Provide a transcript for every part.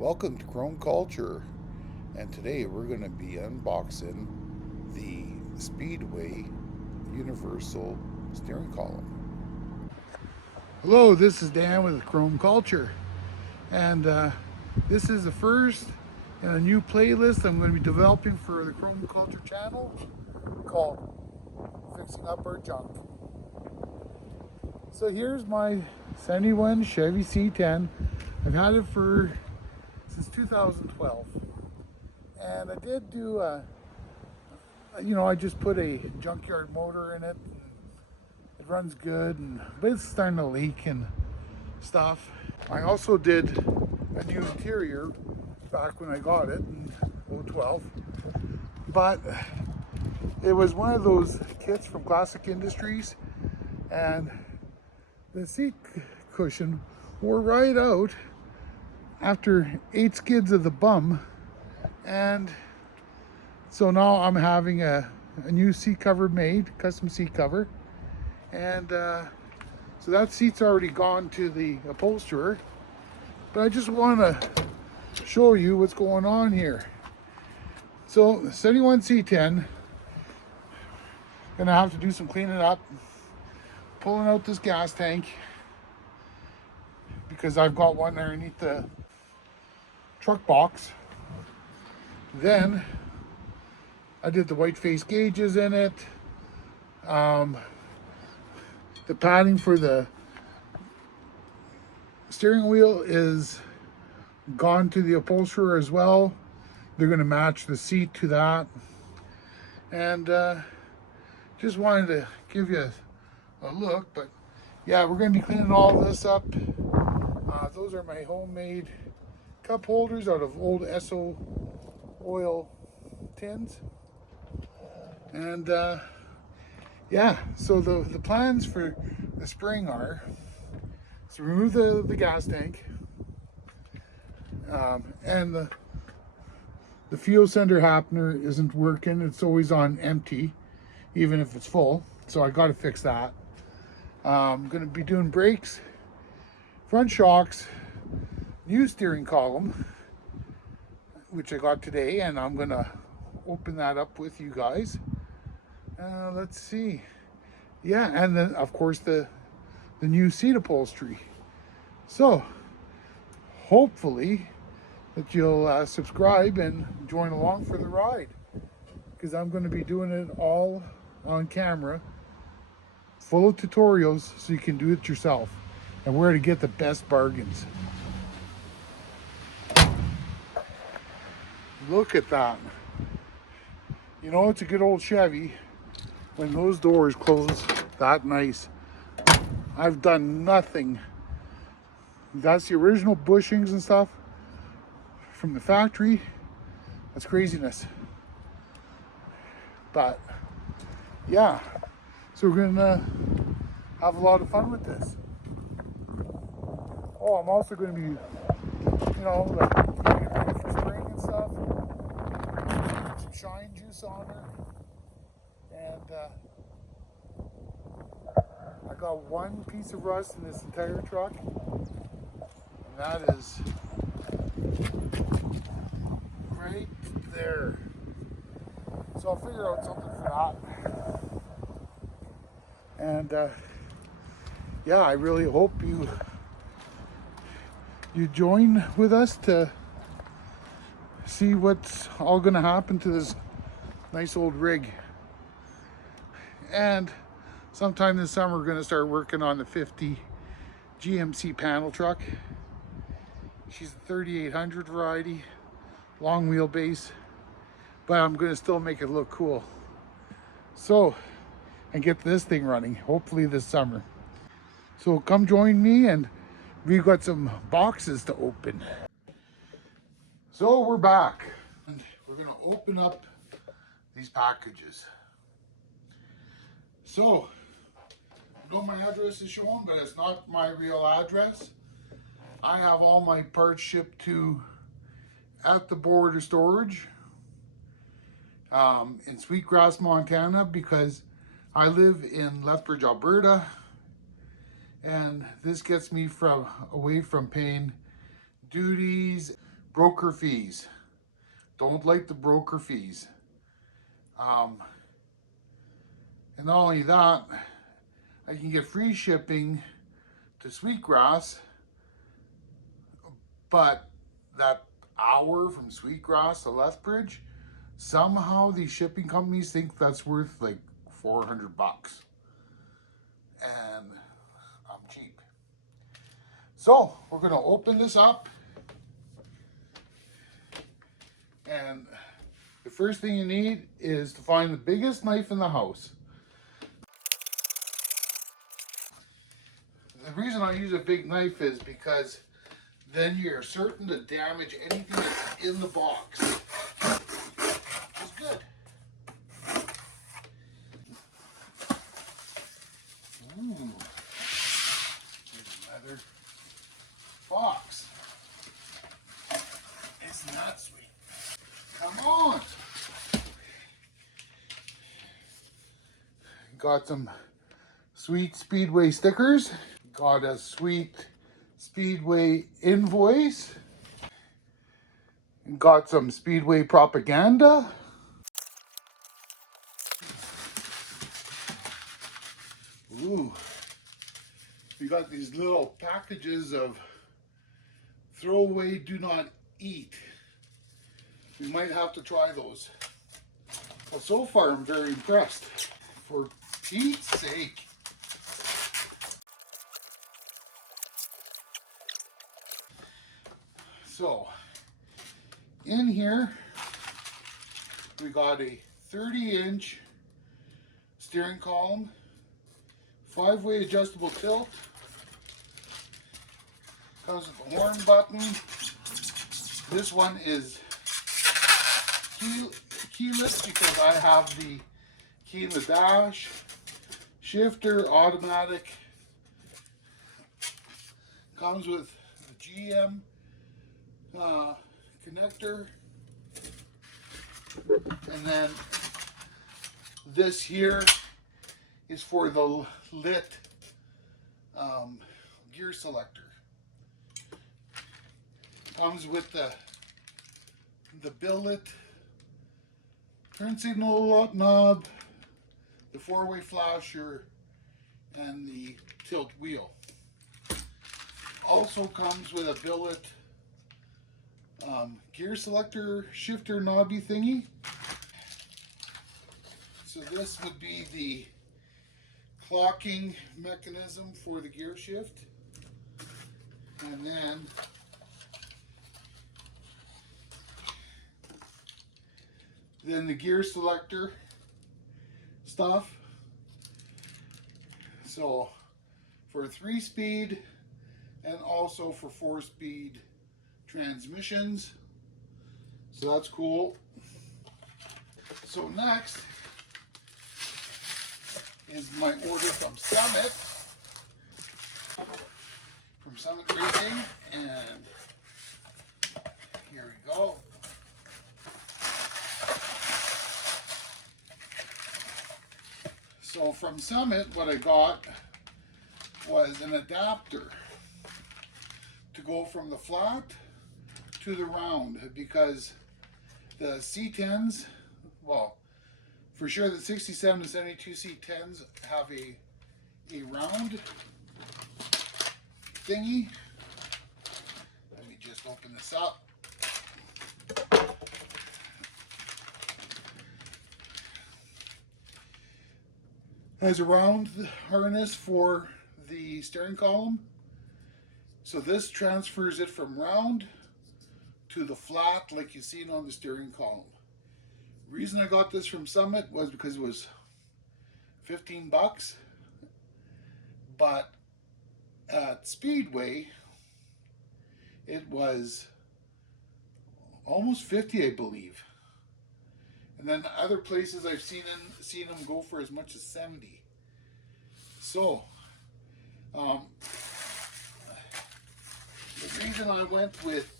Welcome to Chrome Culture, and today we're going to be unboxing the Speedway Universal Steering Column. Hello, this is Dan with Chrome Culture, and this is the first in a new playlist I'm going to be developing for the Chrome Culture channel called Fixing Up Our Junk. So here's my 71 Chevy C10. I've had it since 2012, and I did do I just put a junkyard motor in it. It runs good, but it's starting to leak and stuff. I also did a new interior back when I got it in 2012, but it was one of those kits from Classic Industries, and the seat cushion wore right out after 8 skids of the bum, and so now I'm having a new seat cover made, custom seat cover, and so that seat's already gone to the upholsterer, but I just want to show you what's going on here. So 71 C10, gonna have to do some cleaning up, pulling out this gas tank because I've got one underneath the truck box. Then I did the white face gauges in it. The padding for the steering wheel is gone to the upholsterer as well. They're going to match the seat to that. And just wanted to give you a look. But yeah, we're going to be cleaning all this up. Those are my homemade cup holders out of old Esso oil tins. And yeah, so the plans for the spring are to remove the gas tank, and the fuel sender happener isn't working. It's always on empty, even if it's full. So I got to fix that. I'm going to be doing brakes, front shocks, new steering column, which I got today, and I'm going to open that up with you guys. Let's see. Yeah, and then of course the new seat upholstery. So hopefully that you'll subscribe and join along for the ride, because I'm going to be doing it all on camera, full of tutorials, so you can do it yourself and where to get the best bargains. Look at that. You know, it's a good old Chevy when those doors close that nice. I've done nothing. That's the original bushings and stuff from the factory. That's craziness. But yeah, so we're gonna have a lot of fun with this. Oh, I'm also gonna be, like getting it ready for spring and stuff. Some shine juice on her. And I got one piece of rust in this entire truck, and that is right there. So I'll figure out something for that. And yeah, I really hope you join with us to see what's all gonna happen to this nice old rig. And sometime this summer we're going to start working on the 50 GMC panel truck. She's a 3800 variety, long wheelbase, but I'm going to still make it look cool. So, and get this thing running, hopefully this summer. So come join me, and we've got some boxes to open. So we're back, and we're going to open up these packages. So, I know my address is shown, but it's not my real address. I have all my parts shipped to At the Border Storage in Sweetgrass, Montana, because I live in Lethbridge, Alberta, and this gets me away from paying duties broker fees. Don't like the broker fees. And not only that, I can get free shipping to Sweetgrass, but that hour from Sweetgrass to Lethbridge, somehow these shipping companies think that's worth like $400. And I'm cheap. So we're gonna open this up. And the first thing you need is to find the biggest knife in the house. The reason I use a big knife is because then you're certain to damage anything that's in the box. Which is good. Ooh. Here's another box. Isn't that sweet? Come on. Got some sweet Speedway stickers. Got a sweet Speedway invoice. Got some Speedway propaganda. Ooh. We got these little packages of throwaway, do not eat. We might have to try those. Well, so far I'm very impressed. For Pete's sake. So, in here, we got a 30-inch steering column, 5-way adjustable tilt, comes with a horn button. This one is keyless because I have the key in the dash, shifter, automatic, comes with the GM connector, and then this here is for the lit gear selector. Comes with the billet, turn signal knob, the 4-way flasher, and the tilt wheel. Also comes with a billet gear selector shifter knobby thingy. So this would be the clocking mechanism for the gear shift. And then the gear selector stuff. So for 3-speed and also for 4-speed transmissions. So that's cool. So next is my order from Summit. From Summit Racing, and here we go. So from Summit, what I got was an adapter to go from the flat to the round, because the C10s, well, for sure the 67 to 72 C10s have a round thingy. Let me just open this up. Has a round harness for the steering column. So this transfers it from round to the flat like you seen on the steering column. Reason I got this from Summit was because it was $15, but at Speedway it was almost 50, I believe. And then other places I've seen them go for as much as 70. So the reason I went with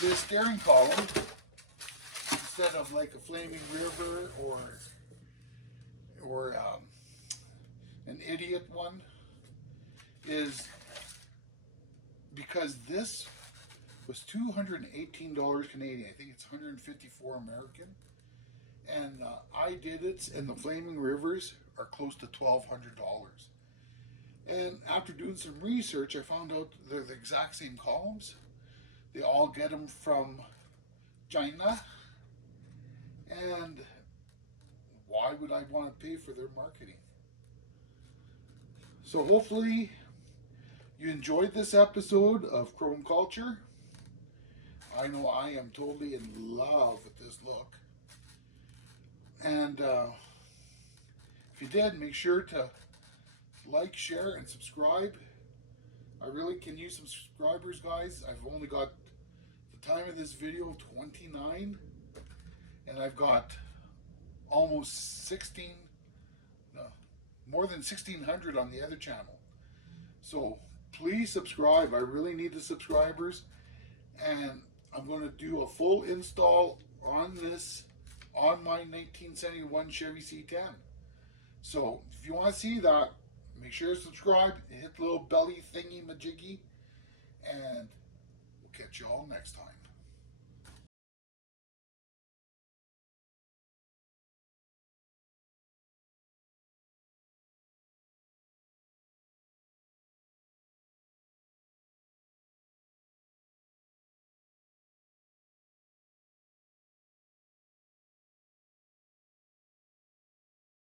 this steering column instead of like a Flaming River or an Idiot one is because this was $218 Canadian. I think it's 154 American. And I did it, and the Flaming Rivers are close to $1,200. And after doing some research, I found out they're the exact same columns. They all get them from China. And why would I want to pay for their marketing? So hopefully you enjoyed this episode of Chrome Culture. I know I am totally in love with this look. And if you did, make sure to like, share, and subscribe. I really can use some subscribers, guys. I've only got the time of this video 29, and I've got almost 16, no, more than 1,600 on the other channel. So please subscribe. I really need the subscribers, and I'm going to do a full install on this on my 1971 Chevy C10. So if you want to see that, make sure to subscribe, hit the little belly thingy majiggy, and we'll catch you all next time.